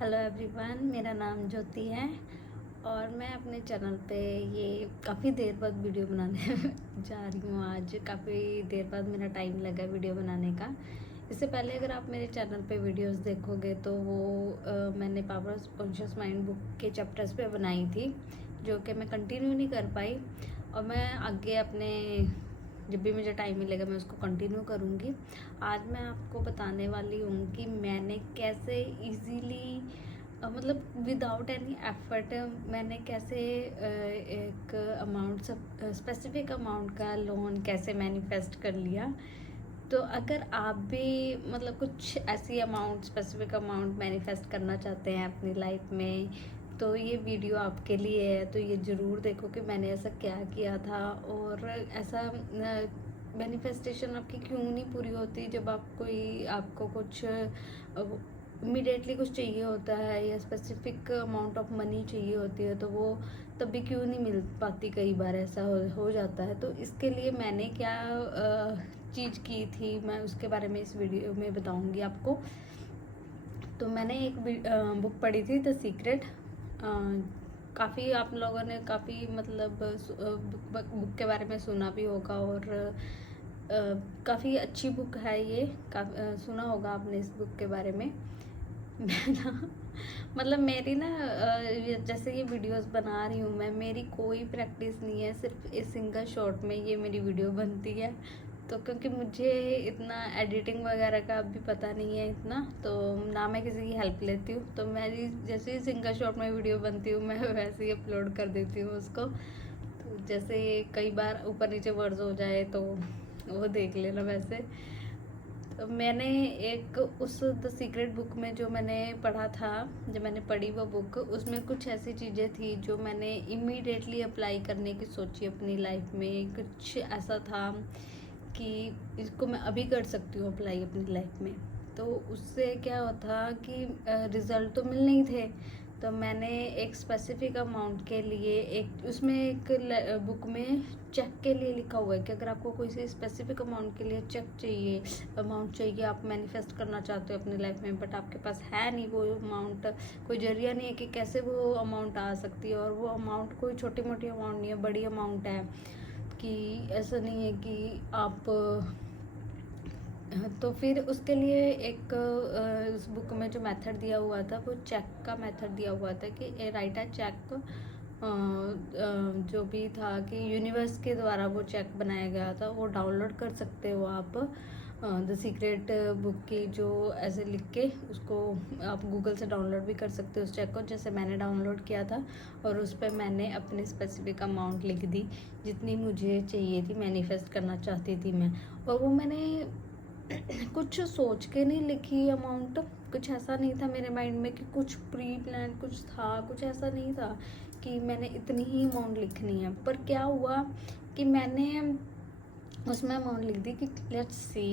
Hello everyone, मेरा नाम ज्योति है और मैं अपने चैनल पे ये काफ़ी देर बाद वीडियो बनाने जा रही हूँ। आज काफ़ी देर बाद मेरा टाइम लगा वीडियो बनाने का। इससे पहले अगर आप मेरे चैनल पे वीडियोस देखोगे तो वो मैंने power of conscious mind book के चैप्टर्स पे बनाई थी, जो कि मैं कंटिन्यू नहीं कर पाई। और मैं आगे अपने जब भी मुझे टाइम मिलेगा मैं उसको कंटिन्यू करूँगी। आज मैं आपको बताने वाली हूँ कि मैंने कैसे इजीली मतलब विदाउट एनी एफर्ट मैंने कैसे एक अमाउंट स्पेसिफिक अमाउंट का लोन कैसे मैनिफेस्ट कर लिया। तो अगर आप भी मतलब कुछ ऐसी अमाउंट स्पेसिफिक अमाउंट मैनिफेस्ट करना चाहते हैं अपनी लाइफ में, तो ये वीडियो आपके लिए है। तो ये ज़रूर देखो कि मैंने ऐसा क्या किया था और ऐसा मैनिफेस्टेशन आपकी क्यों नहीं पूरी होती जब आपको कुछ इमीडिएटली कुछ चाहिए होता है या स्पेसिफिक अमाउंट ऑफ मनी चाहिए होती है, तो वो तब भी क्यों नहीं मिल पाती। कई बार ऐसा हो जाता है। तो इसके लिए मैंने क्या चीज़ की थी, मैं उसके बारे में इस वीडियो में बताऊंगी आपको। तो मैंने एक बुक पढ़ी थी, द सीक्रेट। काफ़ी आप लोगों ने काफ़ी मतलब बुक के बारे में सुना भी होगा और काफ़ी अच्छी बुक है ये। सुना होगा आपने इस बुक के बारे में। मैं ना मतलब मेरी ना जैसे ये वीडियोस बना रही हूँ मैं, मेरी कोई प्रैक्टिस नहीं है, सिर्फ इस सिंगल शॉट में ये मेरी वीडियो बनती है। तो क्योंकि मुझे इतना एडिटिंग वगैरह का अभी पता नहीं है इतना, तो ना मैं किसी की हेल्प लेती हूँ। तो मेरी जैसे ही सिंगल शॉट में वीडियो बनती हूँ मैं वैसे ही अपलोड कर देती हूँ उसको। तो जैसे कई बार ऊपर नीचे वर्ड्स हो जाए तो वो देख लेना। वैसे तो मैंने एक उस द सीक्रेट बुक में जो मैंने पढ़ा था, जब मैंने पढ़ी वो बुक, उसमें कुछ ऐसी चीज़ें थी जो मैंने इमीडिएटली अप्लाई करने की सोची अपनी लाइफ में। कुछ ऐसा था कि इसको मैं अभी कर सकती हूँ अप्लाई अपनी लाइफ में। तो उससे क्या होता कि रिज़ल्ट तो मिल नहीं थे। तो मैंने एक स्पेसिफिक अमाउंट के लिए एक उसमें एक बुक में चेक के लिए लिखा हुआ है कि अगर आपको कोई से स्पेसिफिक अमाउंट के लिए चेक चाहिए, अमाउंट चाहिए, आप मैनिफेस्ट करना चाहते हो अपनी लाइफ में, बट आपके पास है नहीं वो अमाउंट, कोई जरिया नहीं है कि कैसे वो अमाउंट आ सकती है। और वो अमाउंट कोई छोटी मोटी अमाउंट नहीं है, बड़ी अमाउंट है। कि ऐसा नहीं है कि आप तो फिर उसके लिए एक उस बुक में जो मेथड दिया हुआ था वो चेक का मेथड दिया हुआ था कि राइट अ चेक। जो भी था कि यूनिवर्स के द्वारा वो चेक बनाया गया था, वो डाउनलोड कर सकते हो आप द सीक्रेट बुक की, जो ऐसे लिख के उसको आप गूगल से डाउनलोड भी कर सकते हो उस चेक को, जैसे मैंने डाउनलोड किया था। और उस पर मैंने अपनी स्पेसिफिक अमाउंट लिख दी जितनी मुझे चाहिए थी, मैनिफेस्ट करना चाहती थी मैं। और वो मैंने कुछ सोच के नहीं लिखी अमाउंट, कुछ ऐसा नहीं था मेरे माइंड में कि कुछ प्री प्लान कुछ था, कुछ ऐसा नहीं था कि मैंने इतनी ही अमाउंट लिखनी है। पर क्या हुआ कि मैंने उसमें अमाउंट लिख दी कि लेट्स सी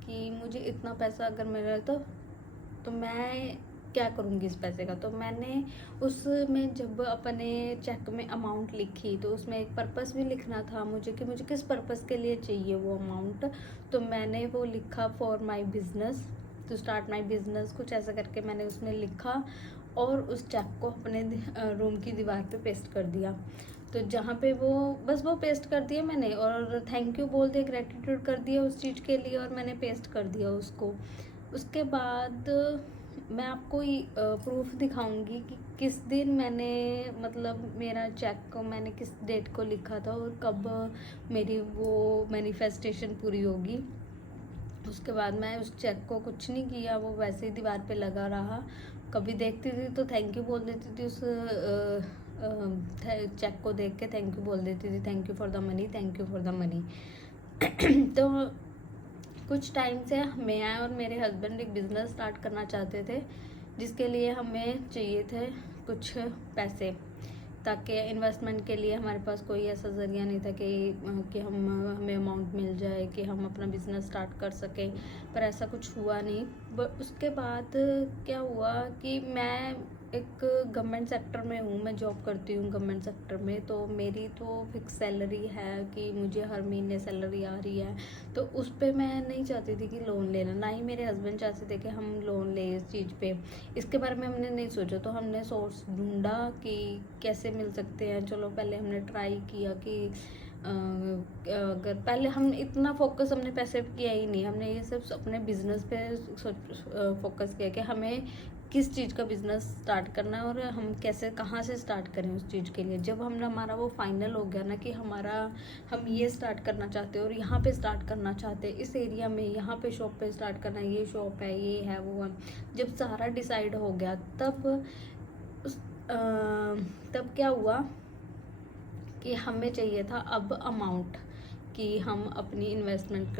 कि मुझे इतना पैसा अगर मिले तो मैं क्या करूँगी इस पैसे का। तो मैंने उसमें जब अपने चेक में अमाउंट लिखी तो उसमें एक पर्पस भी लिखना था मुझे कि मुझे किस पर्पस के लिए चाहिए वो अमाउंट। तो मैंने वो लिखा for my business, to start my business, कुछ ऐसा करके मैंने उसमें लिखा। और उस चेक को अपने रूम की दीवार पे पेस्ट कर दिया। तो जहाँ पे वो बस वो पेस्ट कर दिया मैंने, और थैंक यू बोल दिया, ग्रेटिट्यूड कर दिया उस चीज़ के लिए, और मैंने पेस्ट कर दिया उसको। उसके बाद मैं आपको प्रूफ दिखाऊंगी कि किस दिन मैंने मतलब मेरा चेक को मैंने किस डेट को लिखा था और कब मेरी वो मैनिफेस्टेशन पूरी होगी। उसके बाद मैं उस चेक को कुछ नहीं किया, वो वैसे ही दीवार पे लगा रहा। कभी देखती थी तो थैंक यू बोल देती थी, उस चेक को देख के थैंक यू बोल देती थी, thank you for the money, thank you for the money. तो कुछ टाइम से मैं और मेरे हस्बैंड एक बिज़नेस स्टार्ट करना चाहते थे, जिसके लिए हमें चाहिए थे कुछ पैसे, ताकि इन्वेस्टमेंट के लिए हमारे पास कोई ऐसा ज़रिया नहीं था कि हमें अमाउंट मिल जाए कि हम अपना बिज़नेस स्टार्ट कर सकें। पर ऐसा कुछ हुआ नहीं। उसके बाद क्या हुआ कि मैं एक गवर्नमेंट सेक्टर में हूँ, मैं जॉब करती हूँ गवर्नमेंट सेक्टर में। तो मेरी तो फिक्स सैलरी है कि मुझे हर महीने सैलरी आ रही है, तो उस पर मैं नहीं चाहती थी कि लोन लेना, ना ही मेरे हस्बैंड चाहते थे कि हम लोन लें इस चीज़ पे। इसके बारे में हमने नहीं सोचा, तो हमने सोर्स ढूंढा कि कैसे मिल सकते हैं। चलो पहले हमने ट्राई किया कि अगर पहले हम इतना फोकस हमने पैसे पे किया ही नहीं, हमने ये सिर्फ अपने बिजनेस पे फोकस किया कि हमें किस चीज़ का बिजनेस स्टार्ट करना है और हम कैसे कहाँ से स्टार्ट करें उस चीज़ के लिए। जब हमने हमारा वो फाइनल हो गया ना कि हम ये स्टार्ट करना चाहते हैं और यहाँ पे स्टार्ट करना चाहते हैं, इस एरिया में यहाँ पे शॉप पे स्टार्ट करना है, ये शॉप है, ये है, वो है, जब सारा डिसाइड हो गया तब क्या हुआ कि हमें चाहिए था अब अमाउंट कि हम अपनी इन्वेस्टमेंट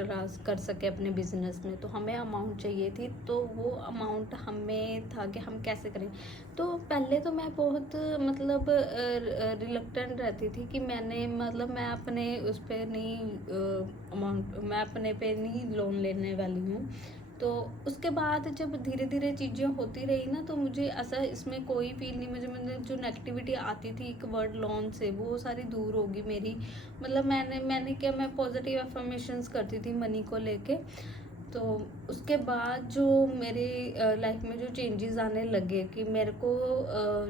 कर सके अपने बिजनेस में। तो हमें अमाउंट चाहिए थी, तो वो अमाउंट हमें था कि हम कैसे करें। तो पहले तो मैं बहुत मतलब रिलक्टेंट रहती थी कि मैं अपने उस पर नहीं अमाउंट मैं अपने पे नहीं लोन लेने वाली हूँ। तो उसके बाद जब धीरे धीरे चीज़ें होती रही ना, तो मुझे ऐसा इसमें कोई फील नहीं, मुझे जो नेगेटिविटी आती थी एक वर्ड लोन से, वो सारी दूर होगी मेरी। मतलब मैं पॉजिटिव अफर्मेशंस करती थी मनी को लेके। तो उसके बाद जो मेरे लाइफ में जो चेंजेस आने लगे कि मेरे को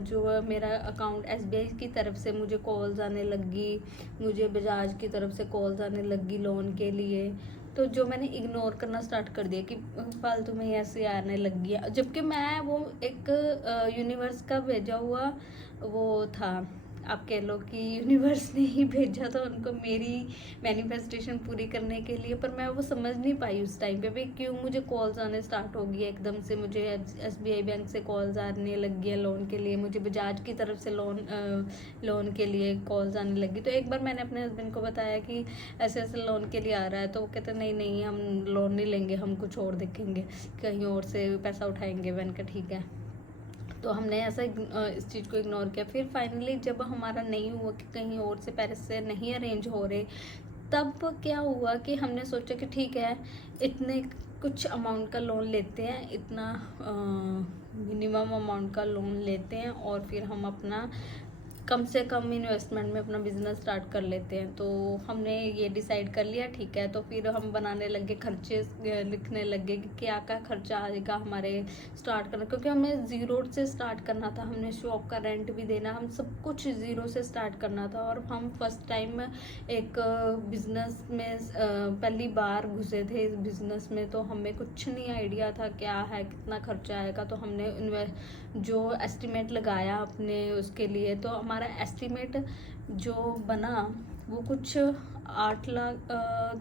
जो मेरा अकाउंट एसबीआई की तरफ से मुझे कॉल्स आने लगी, मुझे बजाज की तरफ से कॉल्स आने लगी लोन के लिए। तो जो मैंने इग्नोर करना स्टार्ट कर दिया कि फालतू में ऐसे आने लग गया, जबकि मैं वो एक यूनिवर्स का भेजा हुआ वो था, आप कह लो कि यूनिवर्स ने ही भेजा था उनको मेरी मैनिफेस्टेशन पूरी करने के लिए। पर मैं वो समझ नहीं पाई उस टाइम पे भी क्यों मुझे कॉल्स आने स्टार्ट हो गई एकदम से। मुझे एसबीआई बैंक से कॉल्स आने लग गया लोन के लिए, मुझे बजाज की तरफ से लोन के लिए कॉल्स आने लगी। तो एक बार मैंने अपने हस्बैंड को बताया कि ऐसे ऐसे लोन के लिए आ रहा है, तो वो कहते नहीं नहीं हम लोन नहीं लेंगे, हम कुछ और देखेंगे, कहीं और से पैसा उठाएंगे। मैंने कहा ठीक है। तो हमने ऐसा इस चीज़ को इग्नोर किया। फिर फाइनली जब हमारा नहीं हुआ कि कहीं और से पैसे नहीं अरेंज हो रहे, तब क्या हुआ कि हमने सोचा कि ठीक है इतने कुछ अमाउंट का लोन लेते हैं, इतना मिनिमम अमाउंट का लोन लेते हैं और फिर हम अपना कम से कम इन्वेस्टमेंट में अपना बिजनेस स्टार्ट कर लेते हैं। तो हमने ये डिसाइड कर लिया, ठीक है। तो फिर हम बनाने लगे खर्चे, लिखने लगे कि क्या क्या खर्चा आएगा हमारे स्टार्ट करना, क्योंकि हमें ज़ीरो से स्टार्ट करना था। हमने शॉप का रेंट भी देना, हम सब कुछ ज़ीरो से स्टार्ट करना था। और हम फर्स्ट टाइम एक बिजनेस में पहली बार घुसे थे इस बिजनेस में, तो हमें कुछ नहीं आइडिया था क्या है, कितना खर्चा आएगा। तो हमने जो एस्टिमेट लगाया अपने उसके लिए, तो हमारा एस्टिमेट जो बना वो कुछ 8 लाख,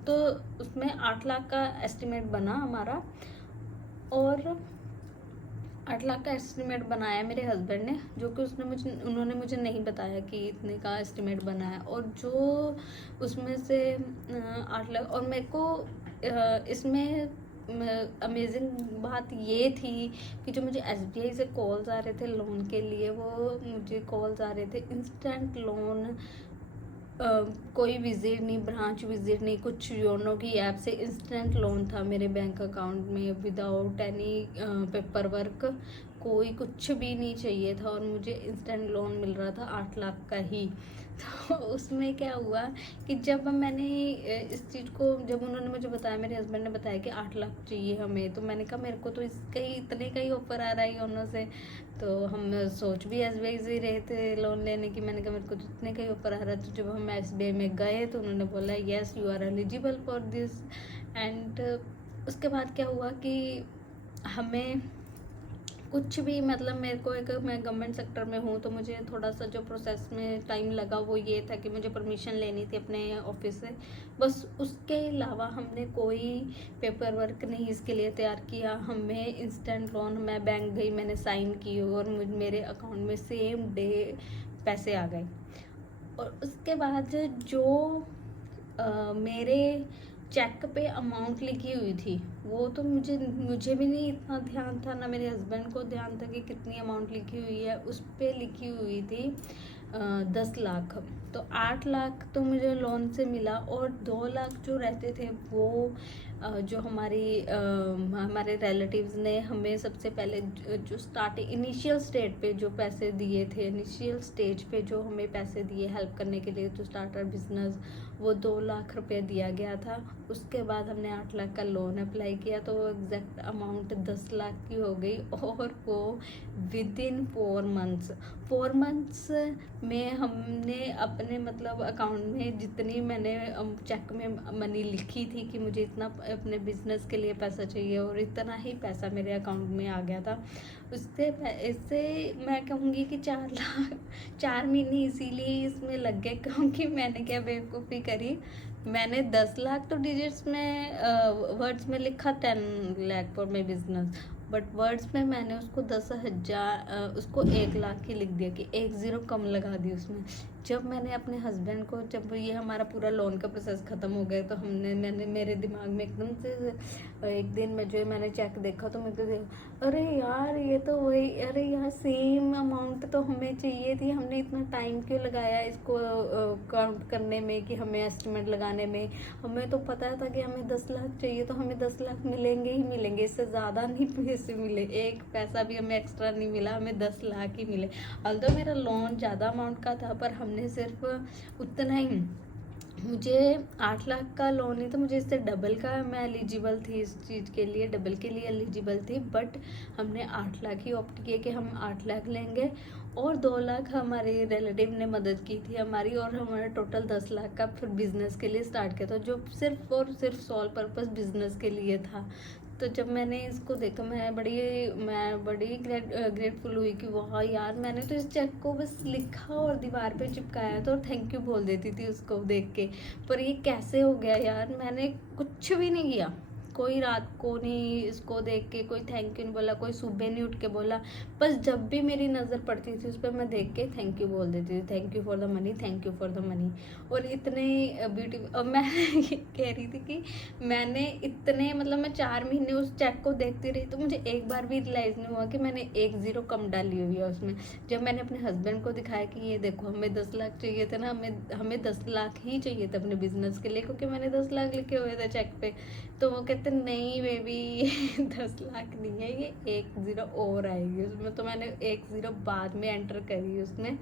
तो उसमें 8 लाख का एस्टिमेट बना हमारा। और 8 लाख का एस्टिमेट बनाया मेरे हस्बैंड ने, जो कि उन्होंने मुझे नहीं बताया कि इतने का एस्टिमेट बना है। और जो उसमें से 8 लाख, और मेरे को इसमें अमेजिंग बात ये थी कि जो मुझे एसबीआई से कॉल्स आ रहे थे लोन के लिए, वो मुझे कॉल्स आ रहे थे इंस्टेंट लोन, कोई विजिट नहीं, ब्रांच विजिट नहीं, कुछ योनो की ऐप से इंस्टेंट लोन था मेरे बैंक अकाउंट में विदाउट एनी पेपर वर्क, कोई कुछ भी नहीं चाहिए था और मुझे इंस्टेंट लोन मिल रहा था 8 लाख का ही। तो उसमें क्या हुआ कि जब मैंने इस चीज़ को, जब उन्होंने मुझे बताया, मेरे हस्बैंड ने बताया कि 8 लाख चाहिए हमें, तो मैंने कहा मेरे को तो इसका ही इतने का ही ऑफर आ रहा है योनो से। तो हम सोच भी एसबीआई से ही रहे थे लोन लेने की। मैंने कहा मेरे को तो इतने का ही ऑफर आ रहा है। तो जब हम एसबीआई में गए तो उन्होंने बोला yes you are eligible for this. And उसके बाद क्या हुआ कि हमें कुछ भी, मतलब मेरे को मैं गवर्नमेंट सेक्टर में हूँ, तो मुझे थोड़ा सा जो प्रोसेस में टाइम लगा वो ये था कि मुझे परमिशन लेनी थी अपने ऑफिस से, बस। उसके अलावा हमने कोई पेपर वर्क नहीं इसके लिए तैयार किया। हमें इंस्टेंट लोन, मैं बैंक गई, मैंने साइन की और मेरे अकाउंट में सेम डे पैसे आ गए। और उसके बाद जो मेरे चेक पे अमाउंट लिखी हुई थी, वो तो मुझे भी नहीं इतना ध्यान था, ना मेरे हस्बैंड को ध्यान था कि कितनी अमाउंट लिखी हुई है। उस पे लिखी हुई थी 10 लाख। तो 8 लाख तो मुझे लोन से मिला और 2 लाख जो रहते थे वो जो हमारे रिलेटिव्स ने हमें सबसे पहले जो स्टार्टिंग इनिशियल स्टेज पे जो पैसे दिए थे, इनिशियल स्टेज पे जो हमें पैसे दिए हेल्प करने के लिए टू स्टार्ट आवर बिजनेस, वो 2 लाख रुपए दिया गया था। उसके बाद हमने 8 लाख का लोन अप्लाई किया, तो वो एग्जैक्ट अमाउंट 10 लाख की हो गई, और वो विद इन 4 मंथ्स में हमने अपने मतलब अकाउंट में जितनी मैंने चेक में मनी लिखी थी कि मुझे इतना अपने बिजनेस के लिए पैसा चाहिए, और इतना ही पैसा मेरे अकाउंट में आ गया था। इससे मैं कहूँगी कि 4 लाख 4 महीने इसीलिए इसमें लग गए, क्योंकि मैंने क्या बेवकूफ़ी करी, मैंने 10 लाख तो डिजिट्स में वर्ड्स में लिखा 10 lakh for my business, but words में मैंने उसको 10,000 उसको 1 लाख ही लिख दिया कि 1 ज़ीरो कम लगा दी उसमें। जब मैंने अपने हस्बैंड को, जब ये हमारा पूरा लोन का प्रोसेस ख़त्म हो गया, तो मैंने मेरे दिमाग में एकदम से एक दिन में जो मैंने चेक देखा, तो मेरे को अरे यार ये तो वही, अरे यार सेम अमाउंट तो हमें चाहिए थी, हमने इतना टाइम क्यों लगाया इसको काउंट करने में, कि हमें एस्टिमेट लगाने में। हमें तो पता था कि हमें 10 लाख चाहिए, तो हमें 10 लाख मिलेंगे ही मिलेंगे, इससे ज़्यादा नहीं पैसे मिले, एक पैसा भी हमें एक्स्ट्रा नहीं मिला, हमें 10 लाख ही मिले। ऑल्दो मेरा लोन ज़्यादा अमाउंट का था, पर हमने सिर्फ उतना ही, मुझे 8 लाख का लोन ही, तो मुझे इससे डबल का मैं एलिजिबल थी, इस चीज़ के लिए डबल के लिए एलिजिबल थी, बट हमने 8 लाख ही ऑप्ट किए कि हम 8 लाख लेंगे, और 2 लाख हमारे रिलेटिव ने मदद की थी हमारी, और हमारा टोटल 10 लाख का फिर बिजनेस के लिए स्टार्ट किया था, जो सिर्फ और सिर्फ सॉल पर्पस बिजनेस के लिए था। तो जब मैंने इसको देखा, मैं बड़ी ग्रेटफुल हुई कि वाह यार, मैंने तो इस चेक को बस लिखा और दीवार पे चिपकाया था, और थैंक यू बोल देती थी उसको देख के, पर ये कैसे हो गया यार, मैंने कुछ भी नहीं किया, कोई रात को नहीं इसको देख के कोई थैंक यू नहीं बोला, कोई सुबह नहीं उठ के बोला, बस जब भी मेरी नज़र पड़ती थी उस पर मैं देख के थैंक यू बोल देती थी, thank you for the money, thank you for the money. और इतने ब्यूटीफुल, और मैं ये कह रही थी कि मैंने इतने मतलब मैं 4 महीने उस चेक को देखती रही, तो मुझे एक बार भी रियलाइज़ नहीं हुआ कि मैंने 1 ज़ीरो कम डाली हुई है उसमें। जब मैंने अपने हस्बैंड को दिखाया कि ये देखो हमें 10 लाख चाहिए थे ना, हमें 10 लाख ही चाहिए थे अपने बिजनेस के लिए, क्योंकि मैंने 10 लाख लिखे हुए थे चेक पे, तो वो कहते नहीं बेबी 10 लाख नहीं है, ये 1 ज़ीरो और आएगी उसमें, तो मैंने 1 ज़ीरो बाद में एंटर करी उसमें।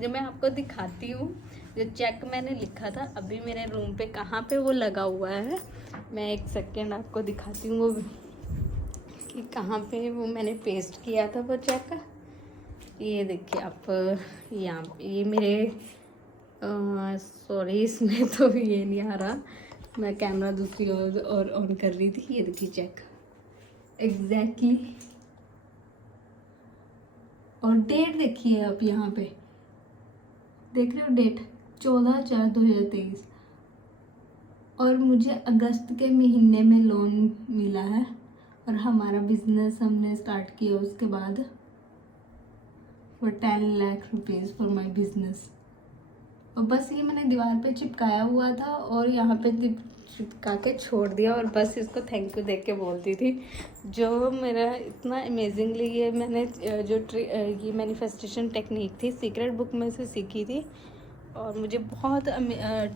जब मैं आपको दिखाती हूँ जो चेक मैंने लिखा था, अभी मेरे रूम पे कहाँ पे वो लगा हुआ है, मैं एक सेकेंड आपको दिखाती हूँ वो कि कहाँ पे वो मैंने पेस्ट किया था वो चेक। ये देखिए आप, यहाँ ये मेरे सॉरी इसमें तो ये नहीं आ रहा, मैं कैमरा दूसरी और ऑन कर रही थी। ये देखिए चेक एग्जैक्टली, और डेट देखिए आप, यहाँ पे देख रहे हो डेट 14/4/2023, और मुझे अगस्त के महीने में लोन मिला है, और हमारा बिजनेस हमने स्टार्ट किया उसके बाद for 10 lakh rupees for my business. और बस ये मैंने दीवार पे चिपकाया हुआ था, और यहाँ पे चिपका के छोड़ दिया, और बस इसको थैंक यू देख के बोलती थी। जो मेरा इतना अमेजिंगली ये मैंने ये मैनिफेस्टेशन टेक्निक थी, सीक्रेट बुक में से सीखी थी, और मुझे बहुत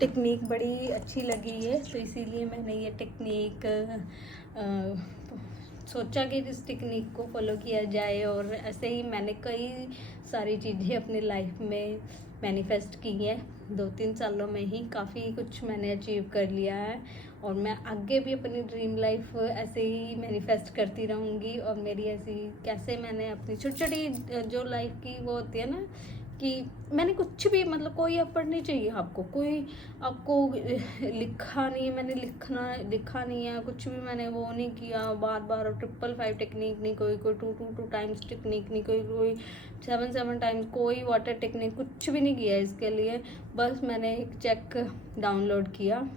टेक्निक बड़ी अच्छी लगी है, तो इसीलिए मैंने ये टेक्निक सोचा कि इस टेक्निक को फॉलो किया जाए। और ऐसे ही मैंने कई सारी चीज़ें अपनी लाइफ में मैनिफेस्ट की है, 2-3 सालों में ही काफ़ी कुछ मैंने अचीव कर लिया है, और मैं आगे भी अपनी ड्रीम लाइफ ऐसे ही मैनिफेस्ट करती रहूँगी। और मेरी ऐसी कैसे मैंने अपनी छोटी छोटी जो लाइफ की वो होती है ना, कि मैंने कुछ भी मतलब कोई एफर्ट नहीं चाहिए आपको, कोई आपको लिखा नहीं है, मैंने लिखा नहीं है कुछ भी, मैंने वो नहीं किया बार 555 टेक्निक नहीं, कोई 2 टाइम्स टेक्निक नहीं, कोई 7 टाइम्स, कोई वाटर टेक्निक, कुछ भी नहीं किया इसके लिए। बस मैंने एक चेक डाउनलोड किया,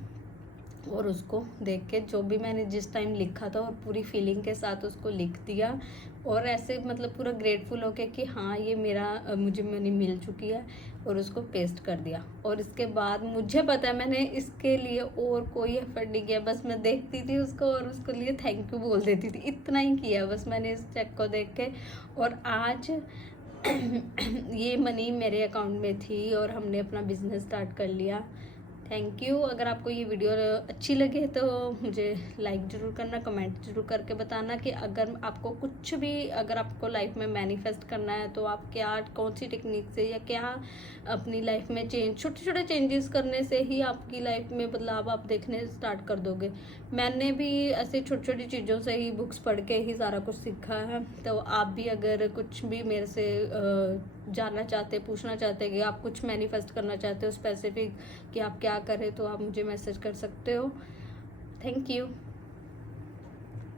और उसको देख के जो भी मैंने जिस टाइम लिखा था और पूरी फीलिंग के साथ उसको लिख दिया, और ऐसे मतलब पूरा ग्रेटफुल होके कि हाँ ये मुझे मनी मिल चुकी है, और उसको पेस्ट कर दिया। और इसके बाद मुझे पता है मैंने इसके लिए और कोई एफर्ट नहीं किया, बस मैं देखती थी उसको और उसको लिए थैंक यू बोल देती थी, इतना ही किया बस मैंने इस चेक को देख के। और आज ये मनी मेरे अकाउंट में थी, और हमने अपना बिजनेस स्टार्ट कर लिया। Thank you. अगर आपको ये वीडियो अच्छी लगे तो मुझे लाइक ज़रूर करना, कमेंट जरूर करके बताना कि अगर आपको कुछ भी, अगर आपको लाइफ में मैनिफेस्ट करना है तो आप क्या, कौन सी टेक्निक से या क्या अपनी लाइफ में चेंज, छोटे छोटे चेंजेस करने से ही आपकी लाइफ में बदलाव आप देखने स्टार्ट कर दोगे। मैंने भी ऐसे छोटी छोटी चीज़ों से ही, बुक्स पढ़ के ही सारा कुछ सीखा है। तो आप भी अगर कुछ भी मेरे से जानना चाहते, पूछना चाहते कि आप कुछ मैनिफेस्ट करना चाहते हो स्पेसिफिक कि आप क्या करें, तो आप मुझे मैसेज कर सकते हो। Thank you.